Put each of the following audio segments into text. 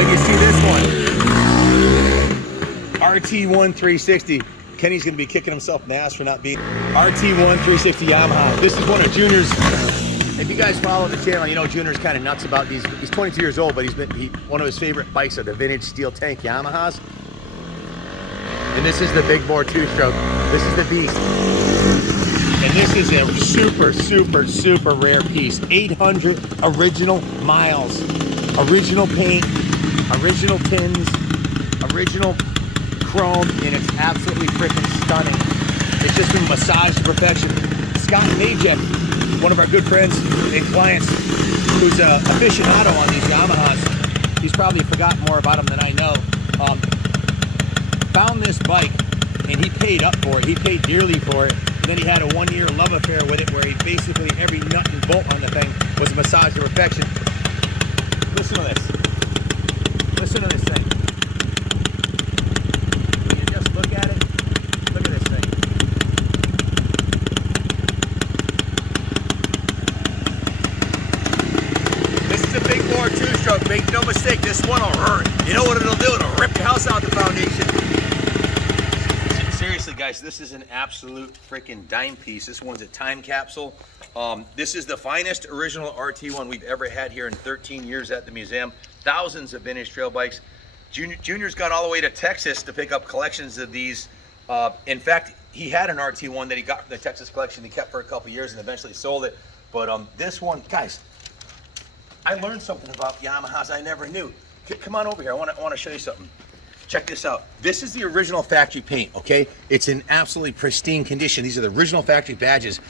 But you see this one, RT1 360. Kenny's gonna be kicking himself in the ass for not being RT1 360 Yamaha. This is one of Junior's. If you guys follow the channel, you know Junior's kind of nuts about these. He's 22 years old, but one of his favorite bikes are the vintage steel tank Yamahas. And this is the big bore two-stroke. This is the beast. And this is a super, super, super rare piece. 800 original miles. Original paint, original pins, original chrome, and it's absolutely freaking stunning. It's just been massaged to perfection. Scott Majek, one of our good friends and clients, who's an aficionado on these Yamahas, he's probably forgotten more about them than I know, found this bike and he paid up for it. He paid dearly for it. And then he had a 1-year love affair with it where he basically every nut and bolt on the thing was massaged to perfection. Listen to this. Listen to this thing. When you just look at it, look at this thing. This is a big bore two-stroke. Make no mistake, this one will hurt. You know what it'll do? It'll rip your house out the foundation. Seriously, guys, this is an absolute freaking dime piece. This one's a time capsule. This is the finest original RT1 we've ever had here in 13 years at the museum. Thousands of vintage trail bikes. Junior's gone all the way to Texas to pick up collections of these. In fact, he had an RT1 that he got from the Texas collection. He kept for a couple years and eventually sold it. But this one, guys, I learned something about Yamahas I never knew. Come on over here. I want to show you something. Check this out. This is the original factory paint, okay? It's in absolutely pristine condition. These are the original factory badges.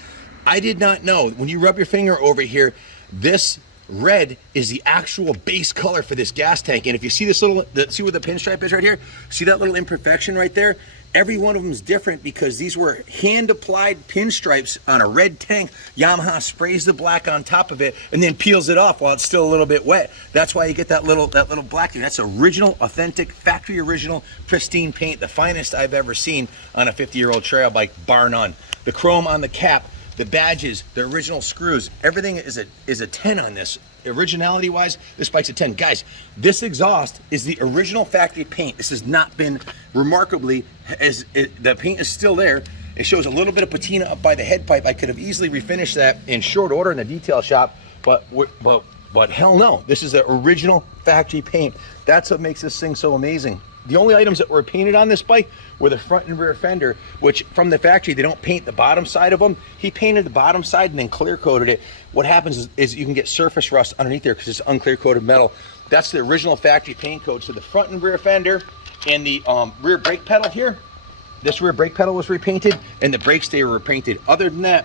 I did not know, when you rub your finger over here, this red is the actual base color for this gas tank. And if you see this little, see where the pinstripe is right here? See that little imperfection right there? Every one of them is different because these were hand-applied pinstripes on a red tank. Yamaha sprays the black on top of it and then peels it off while it's still a little bit wet. That's why you get that little black thing. That's original, authentic, factory original, pristine paint. The finest I've ever seen on a 50-year-old trail bike, bar none. The chrome on the cap, the badges, the original screws, everything is a 10 on this. Originality wise, this bike's a 10. Guys, this exhaust is the original factory paint. This has not been remarkably, the paint is still there. It shows a little bit of patina up by the head pipe. I could have easily refinished that in short order in the detail shop, but hell no. This is the original factory paint. That's what makes this thing so amazing. The only items that were painted on this bike were the front and rear fender, which from the factory, they don't paint the bottom side of them. He painted the bottom side and then clear coated it. What happens is you can get surface rust underneath there because it's unclear coated metal. That's the original factory paint code. So the front and rear fender and the rear brake pedal here, this rear brake pedal was repainted and the brakes, they were repainted. Other than that,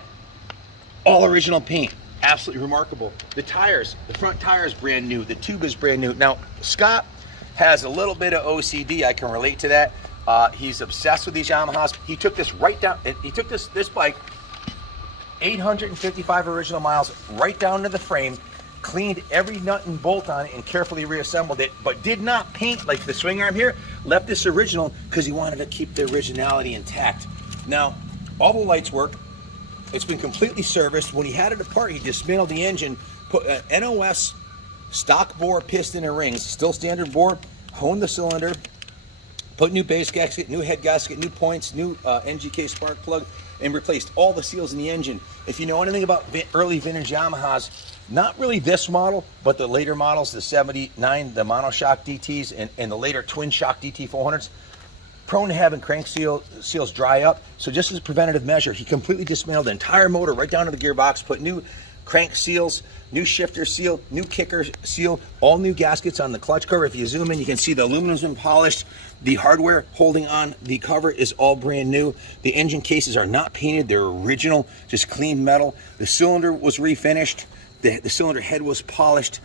all original paint. Absolutely remarkable. The tires, the front tire is brand new. The tube is brand new. Now, Scott has a little bit of OCD. I can relate to that. He's obsessed with these Yamahas. He took this right down, he took this bike, 855 original miles, right down to the frame, cleaned every nut and bolt on it and carefully reassembled it, but did not paint like the swing arm here. Left this original because he wanted to keep the originality intact. Now, all the lights work. It's been completely serviced. When he had it apart, he dismantled the engine, put an NOS stock bore piston and rings, still standard bore, honed the cylinder, put new base gasket, new head gasket, new points, new NGK spark plug, and replaced all the seals in the engine. If you know anything about early vintage Yamahas, not really this model, but the later models, the 79, the monoshock DTs, and the later twin shock DT 400s, prone to having crank seals dry up. So just as a preventative measure, he completely dismantled the entire motor right down to the gearbox, put new crank seals, new shifter seal, new kicker seal, all new gaskets on the clutch cover. If you zoom in, you can see the aluminum's been polished. The hardware holding on the cover is all brand new. The engine cases are not painted. They're original, just clean metal. The cylinder was refinished. The cylinder head was polished.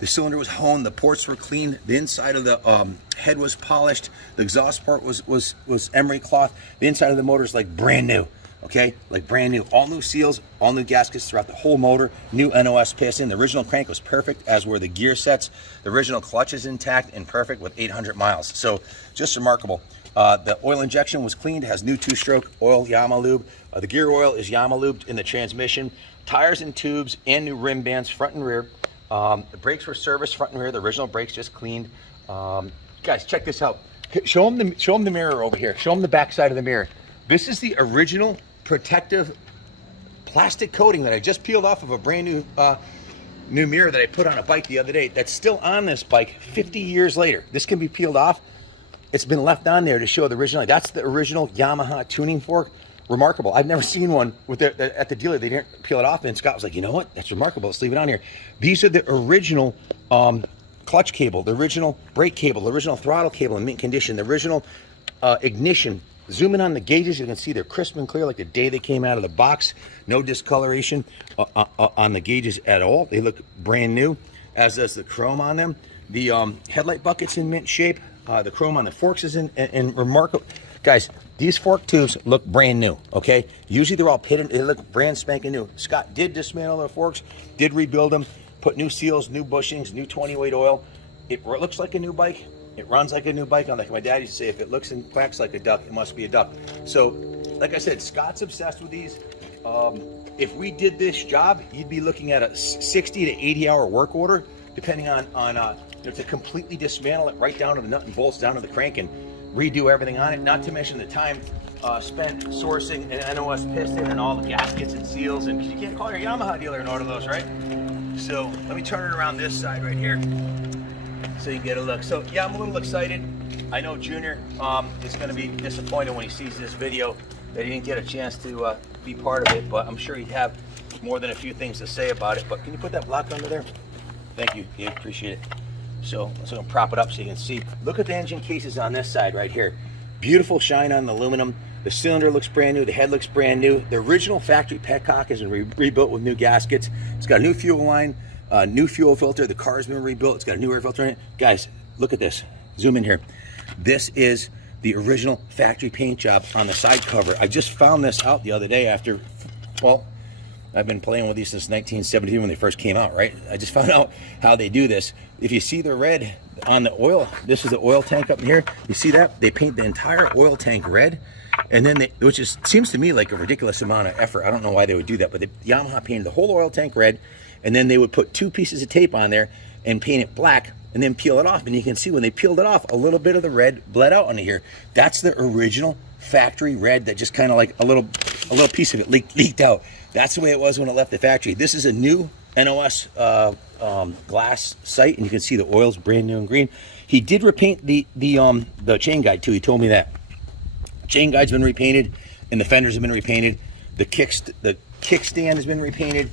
The cylinder was honed. The ports were cleaned. The inside of the head was polished. The exhaust port was emery cloth. The inside of the motor is like brand new. Okay, like brand new. All new seals, all new gaskets throughout the whole motor, new NOS piston. The original crank was perfect, as were the gear sets. The original clutch is intact and perfect with 800 miles. So just remarkable. The oil injection was cleaned, has new two-stroke oil, Yamaha lube. The gear oil is Yamaha lubed in the transmission. Tires and tubes and new rim bands, front and rear. The brakes were serviced front and rear. The original brakes just cleaned. Guys, check this out. Show them the mirror over here. Show them the back side of the mirror. This is the original protective plastic coating that I just peeled off of a brand new new mirror that I put on a bike the other day. That's still on this bike 50 years later. This can be peeled off. It's been left on there to show the original. That's the original Yamaha tuning fork. Remarkable. I've never seen one with at the dealer. They didn't peel it off, and Scott was like, you know what? That's remarkable. Let's leave it on here. These are the original clutch cable, the original brake cable, the original throttle cable in mint condition, the original ignition. Zoom in on the gauges. You can see they're crisp and clear like the day they came out of the box. No discoloration on the gauges at all. They look brand new, as does the chrome on them. The headlight bucket's in mint shape. The chrome on the forks is in remarkable. Guys, these fork tubes look brand new, okay? Usually they're all pitted. They look brand spanking new. Scott did dismantle the forks, did rebuild them, put new seals, new bushings, new 20-weight oil. It looks like a new bike. It runs like a new bike. Like my dad used to say, if it looks and quacks like a duck, it must be a duck. So, like I said, Scott's obsessed with these. If we did this job, you'd be looking at a 60 to 80-hour work order, depending on to completely dismantle it right down to the nut and bolts, down to the crank, and redo everything on it. Not to mention the time spent sourcing an NOS piston and all the gaskets and seals. And you can't call your Yamaha dealer and order those, right? So let me turn it around this side right here, so you can get a look. So yeah, I'm a little excited. I know Junior is going to be disappointed when he sees this video that he didn't get a chance to be part of it, but I'm sure he'd have more than a few things to say about it. But can you put that block under there? Thank you, Gabe, appreciate it. So I'm going to prop it up so you can see. Look at the engine cases on this side right here. Beautiful shine on the aluminum. The cylinder looks brand new. The head looks brand new. The original factory petcock has been rebuilt with new gaskets. It's got a new fuel line, new fuel filter. The car's been rebuilt. It's got a new air filter in it. Guys, look at this. Zoom in here. This is the original factory paint job on the side cover. I just found this out the other day after, well, I've been playing with these since 1973 when they first came out, right? I just found out how they do this. If you see the red on the oil, this is the oil tank up here. You see that? They paint the entire oil tank red, and then which seems to me like a ridiculous amount of effort. I don't know why they would do that, but Yamaha painted the whole oil tank red, and then they would put 2 pieces of tape on there and paint it black, and then peel it off. And you can see when they peeled it off, a little bit of the red bled out onto here. That's the original factory red that just kind of like a little piece of it leaked out. That's the way it was when it left the factory. This is a new NOS glass sight, and you can see the oil's brand new and green. He did repaint the chain guide too. He told me that chain guide's been repainted, and the fenders have been repainted. The kickstand has been repainted,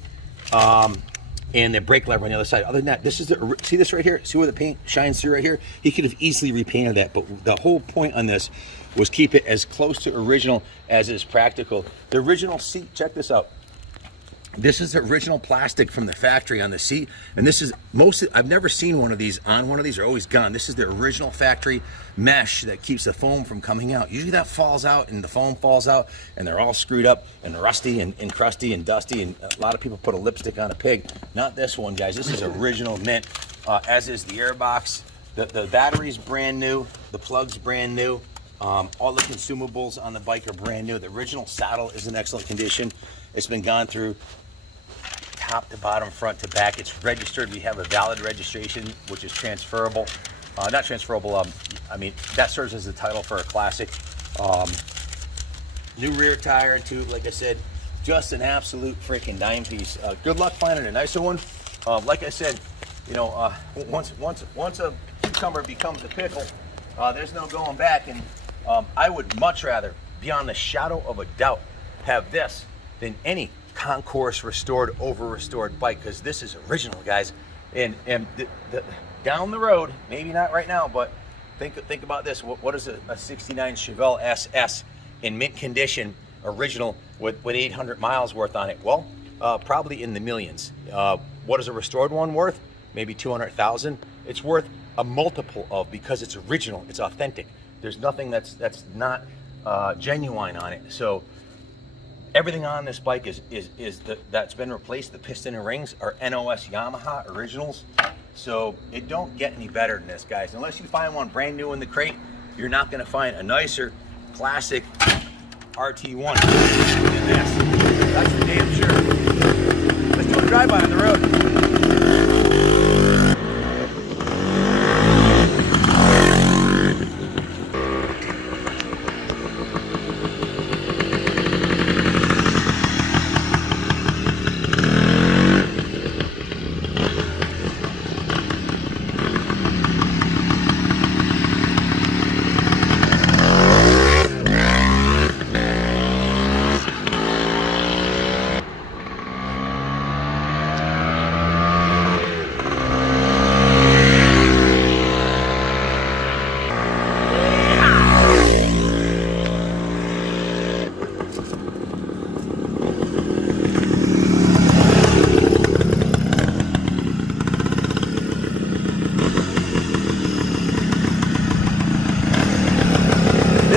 and the brake lever on the other side. Other than that, this is see this right here. See where the paint shines through right here? He could have easily repainted that, but the whole point on this was keep it as close to original as is practical. The original seat. Check this out. This is the original plastic from the factory on the seat, and this is I've never seen one of these on one of these. They're always gone. This is the original factory mesh that keeps the foam from coming out. Usually that falls out and the foam falls out, and they're all screwed up and rusty and crusty and dusty, and a lot of people put a lipstick on a pig. Not this one, guys. This is original mint, as is the airbox. The battery's brand new. The plug's brand new. All the consumables on the bike are brand new. The original saddle is in excellent condition. It's been gone through top to bottom, front to back. It's registered. We have a valid registration, which is transferable. Not transferable, I mean, that serves as the title for a classic. New rear tire and tube, like I said, just an absolute freaking dime piece. Good luck finding a nicer one. Like I said, you know, once a cucumber becomes a pickle, there's no going back. And I would much rather, beyond the shadow of a doubt, have this than any concourse restored, over restored bike, because this is original, guys. And down the road, maybe not right now, but think about this. What is a 69 Chevelle SS in mint condition, original, with 800 miles worth on it? Well, probably in the millions. What is a restored one worth? Maybe 200,000. It's worth a multiple of, because it's original, it's authentic. There's nothing that's not genuine on it. So everything on this bike that's been replaced. The piston and rings are NOS Yamaha originals. So it don't get any better than this, guys. Unless you find one brand new in the crate, you're not going to find a nicer classic RT1 than this. That's for damn sure. Let's do a drive-by on the road.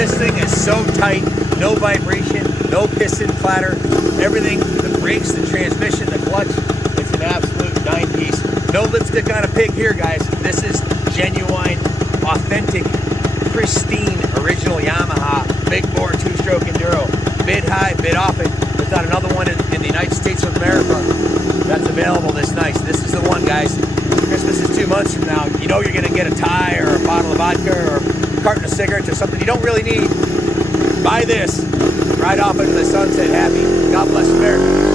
This thing is so tight, no vibration, no piston clatter, everything, the brakes, the transmission, the clutch, it's an absolute dime piece. No lipstick on a pig here, guys. This is genuine, authentic, pristine, original Yamaha, big bore, 2-stroke enduro. Bid high, bid often. There's not another one in the United States of America that's available this nice. This is the one, guys. Christmas is 2 months from now. You know you're gonna get a tie or a bottle of vodka or a carton of cigarettes or something you don't really need. Buy this, ride off into the sunset happy. God bless America.